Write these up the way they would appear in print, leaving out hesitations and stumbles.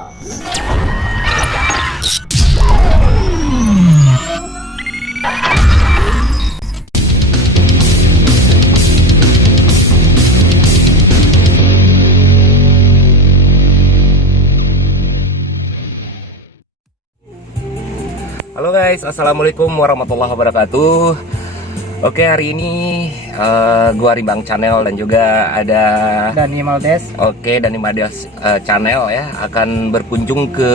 Takau. Halo guys, assalamualaikum warahmatullahi wabarakatuh. Oke, hari ini gua Rimbang Channel dan juga ada Dani Maldes. Oke, Dani Maldes Channel ya akan berkunjung ke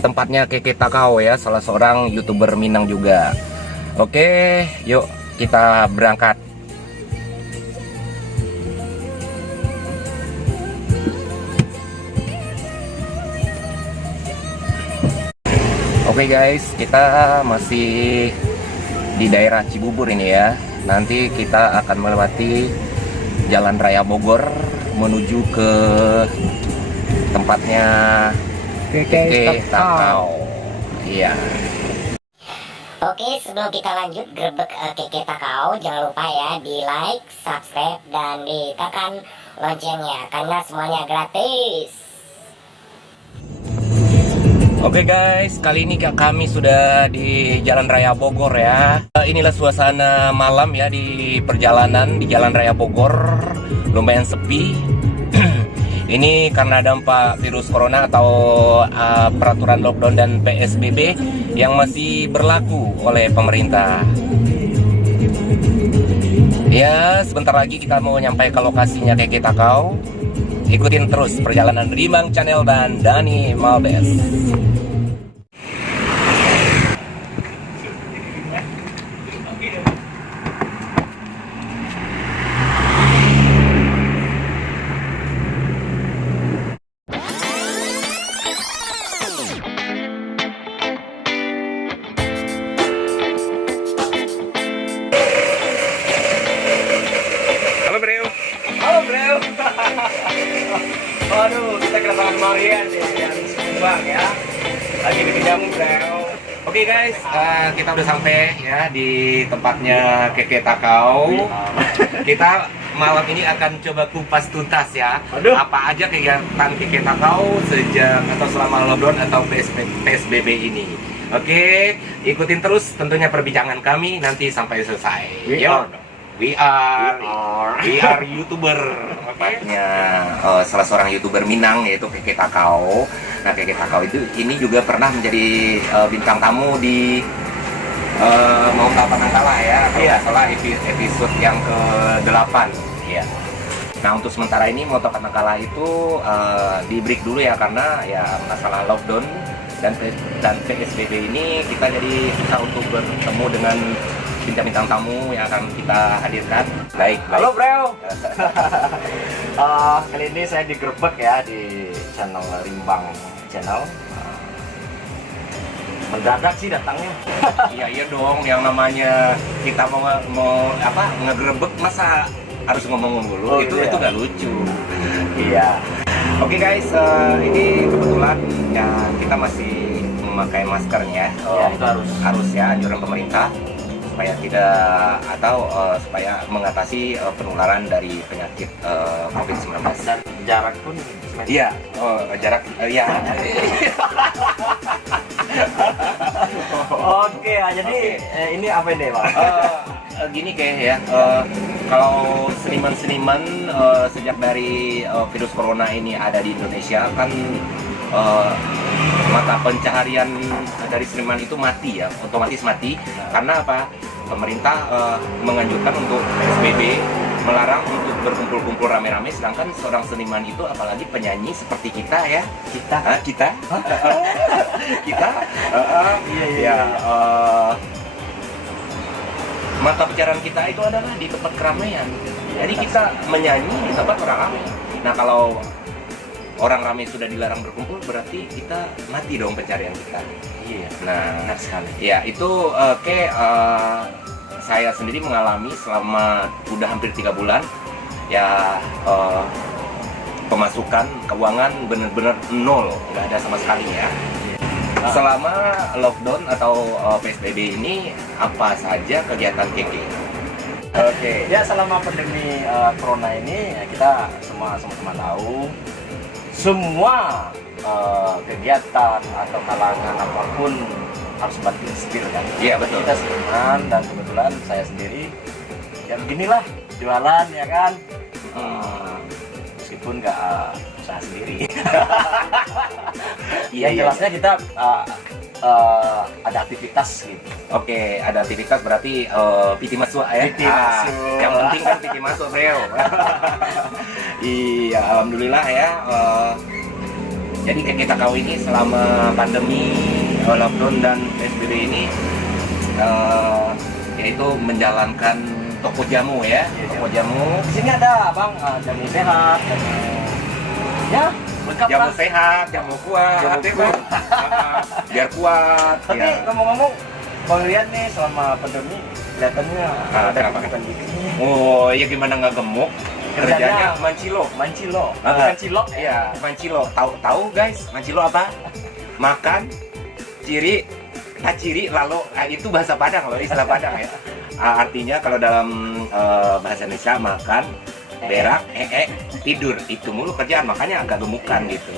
tempatnya Keke Takau ya, salah seorang YouTuber Minang juga. Oke, yuk kita berangkat. Oke guys, kita masih di daerah Cibubur ini ya. Nanti kita akan melewati Jalan Raya Bogor menuju ke tempatnya Keke Takau. Iya. Oke, sebelum kita lanjut grebek Keke Takau, jangan lupa ya di like, subscribe, dan ditekan loncengnya karena semuanya gratis. Oke guys, kali ini kami sudah di Jalan Raya Bogor ya. Inilah suasana malam ya di perjalanan di Jalan Raya Bogor. Lumayan sepi. Ini karena dampak virus corona atau peraturan lockdown dan PSBB yang masih berlaku oleh pemerintah. Ya, sebentar lagi kita mau nyampe ke lokasinya Keke Takau. Ikutin terus perjalanan Rimbang Channel dan Dani Maldes. Halo bro. Halo bro. Waduh, kita kedatangan kemarin nih dari Subang ya. Lagi bikin jamu bro. Oke guys, kita udah sampai ya di tempatnya Keke Takau. Kita malam ini akan coba kupas tuntas ya. Aduh. Apa aja kegiatan Keke Takau sejak atau selama lockdown atau PSBB ini. Oke, ikutin terus tentunya perbincangan kami nanti sampai selesai. We are YouTuber. Tempatnya salah seorang YouTuber Minang yaitu Keke Takau. Nah, Keke Takau ini juga pernah menjadi bintang tamu di Mau Tahu Panangkala ya. Kalau nggak salah episode yang ke-8 ya. Nah, untuk sementara ini Mau Tahu Panangkala itu di break dulu ya karena ya masalah lockdown dan PSBB ini kita jadi susah untuk bertemu dengan bintang-bintang tamu yang akan kita hadirkan. Baik. Halo bro. Kali ini saya digerebek ya di channel Rimbang Channel. Mendadak sih datangnya. Iya dong, yang namanya kita mau ngegerebek masa harus ngomong dulu. Itu nggak lucu. Iya. Oke guys, ini kebetulan ya kita masih memakai maskernya. Ya, itu harus ya, anjuran pemerintah supaya tidak supaya mengatasi penularan dari penyakit COVID-19. Dan jarak pun. Iya, jarak ya. Oke, jadi ini apa ini Pak? Gini kayak ya, kalau seniman-seniman sejak dari virus corona ini ada di Indonesia kan mata pencaharian dari seniman itu mati ya, otomatis mati. Karena apa? Pemerintah menganjurkan untuk PSBB, melarang untuk berkumpul-kumpul rame-rame, sedangkan seorang seniman itu apalagi penyanyi seperti kita ya, kita mata pencaharian kita itu adalah di tempat keramaian. Jadi kita menyanyi di tempat orang ramai. Nah, kalau orang ramai sudah dilarang berkumpul, berarti kita mati dong pencarian kita. Iya. Nah, Benar sekali. ya itu saya sendiri mengalami selama udah hampir 3 bulan ya, pemasukan keuangan bener-bener nol, nggak ada sama sekali ya. Selama lockdown atau PSBB ini apa saja kegiatan Keke? Oke, ya selama pandemi corona ini ya kita semua sama-sama tahu semua kegiatan atau kalangan apapun harus banting setir kan. Iya, betul. Kita seniman dan kebetulan saya sendiri ya beginilah jualan ya kan. Meskipun nggak usaha sendiri. Iya, Yang jelasnya kita ada aktivitas gitu. Oke, ada aktivitas berarti piti masuk ya. Piti masuk. Yang penting kan piti masuk, Bro. Iya, alhamdulillah ya. Jadi kayak kita tahu ini selama pandemi, lockdown dan PSBB ini yaitu menjalankan toko jamu ya. Toko jamu. Di sini ada Bang jamu sehat, ya lengkap Jamu lah. sehat, jamu kuat, Jamu ya, kuat. Bang? Biar kuat. Tapi ya. ngomong-ngomong, Bang Rian nih selama pandemi kelihatannya ada kenapa? kesibukan gini. Oh, ya gimana nggak gemuk? Kerjanya mancilo. Mancilo, Ah. bukan cilok ya. Iya, mancilo. Tahu guys, mancilo apa? Makan, ciri, tak ciri, lalu itu bahasa Padang loh, istilah Padang ya. Artinya kalau dalam bahasa Indonesia makan, berak, tidur. Itu mulu kerjaan, makanya agak gemukan gitu.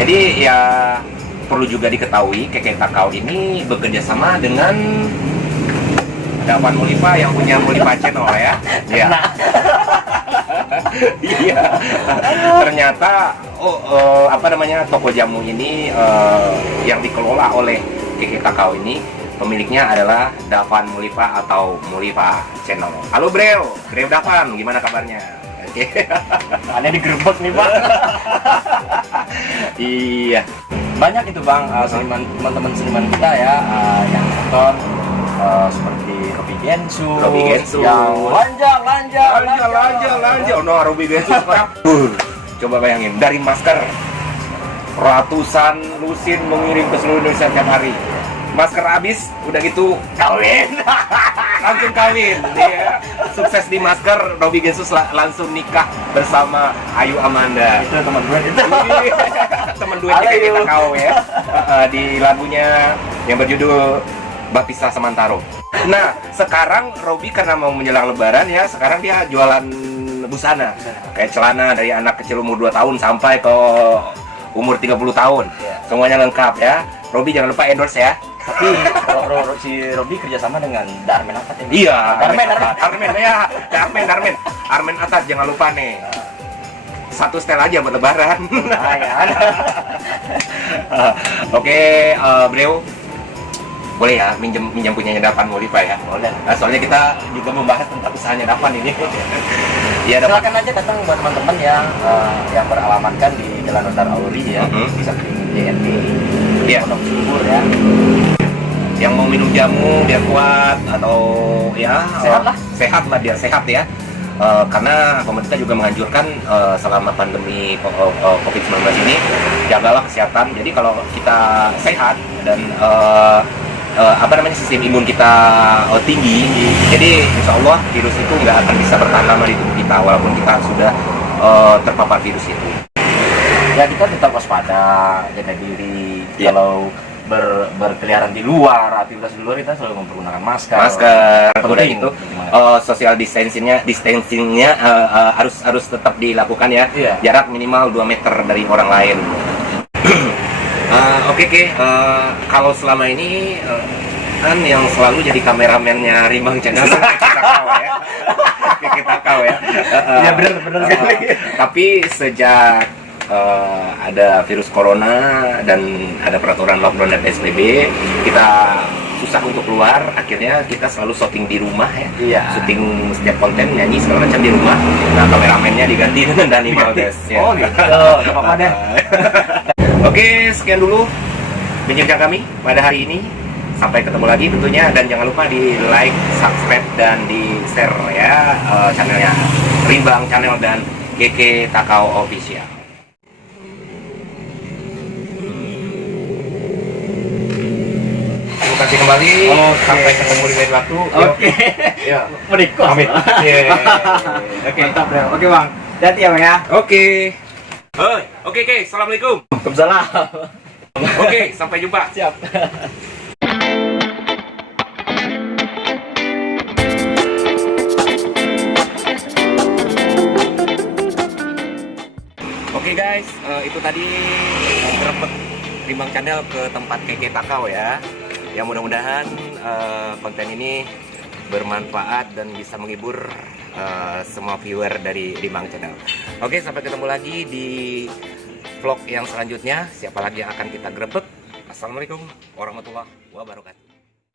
Jadi ya perlu juga diketahui Keke Takao ini bekerja sama dengan Dapan Mulipa yang punya Mulipa Channel ya. Iya. Iya. Ternyata apa namanya toko jamu ini yang dikelola oleh Keke Takao ini pemiliknya adalah Davan Mulipa atau Mulipa Channel. Halo Bro Davan, gimana kabarnya? Oke. Aneh digerebek nih Bang. Iya. Banyak itu Bang, seniman teman-teman seniman kita ya yang nonton seperti Robi Gensu, yang lanja. No, Robi Gensu sekarang. Coba bayangin dari masker ratusan lusin mengirim ke seluruh Indonesia tiap hari. Masker habis, udah gitu kawin. Langsung kawin. Dia sukses di masker, Robi Gensu langsung nikah bersama Ayu Amanda. itu teman gue itu. Temen duetnya kayak kita kau ya. Di lagunya yang berjudul Baptista Samantaro. Nah, sekarang Robi karena mau menjelang lebaran ya, sekarang dia jualan busana. Kayak celana dari anak kecil umur 2 tahun sampai ke umur 30 tahun. Semuanya lengkap ya. Robi jangan lupa endorse ya. Tapi si Robi kerjasama dengan Darmen Atat ya? Iya, Darmen. Armen Atat jangan lupa nih. Satu setel aja buat lebaran. Lumayan. Oke, Bro. Boleh ya minjem punyanya Davan Mulipa ya? Boleh. Soalnya kita juga membahas tentang usahanya Davan ini. Iya, Davan. Silakan aja datang buat teman-teman yang beralamatkan di Jalan Nodar Auri ya, di samping JNT. Iya. Pondok Subur ya. Yang mau minum jamu biar kuat atau ya sehat lah biar sehat ya. Karena pemerintah juga menganjurkan selama pandemi COVID-19 ini jagalah kesehatan. Jadi kalau kita sehat dan sistem imun kita tinggi, jadi insya Allah virus itu nggak akan bisa bertahan lama di tubuh kita walaupun kita sudah terpapar virus itu. Ya kita tetap waspada, jaga diri. Iya. Kalau berkeliaran di luar, aktivitas di luar kita selalu mempergunakan masker. Udah Penting. gitu social distancingnya harus tetap dilakukan ya. Iya. Jarak minimal 2 meter dari orang lain. Oke. Kalau selama ini kan yang selalu jadi kameramennya Rimbang Channel kita kau ya. Iya benar sekali. Tapi sejak ada virus corona dan ada peraturan lockdown dan PSBB, kita susah untuk keluar. Akhirnya kita selalu syuting di rumah ya. Iya. Syuting setiap konten, nyanyi segala macam di rumah. Nah, kameramennya diganti dengan Dani Maldes. Ya. Oh gitu, nggak apa-apa deh. Oke, sekian dulu bincang kami pada hari ini. Sampai ketemu lagi tentunya, dan jangan lupa di like, subscribe, dan di share ya channelnya Rimbang Channel dan Keke Takao Official. Terima kasih kembali. Sampai ketemu di lain waktu. Oke. Ya. Menikah. Pamit. Oke. Mantap Bro. Oke Bang. Hati ya Bang ya. Oke. Oke. Assalamualaikum. Waalaikumsalam. Oke, sampai jumpa. Siap. Oke guys, itu tadi grebek Rimang Channel ke tempat Keke Takau ya. Ya mudah-mudahan konten ini bermanfaat dan bisa menghibur semua viewer dari Rimang Channel. Oke, sampai ketemu lagi di vlog yang selanjutnya. Siapa lagi yang akan kita grebek? Assalamualaikum warahmatullahi wabarakatuh.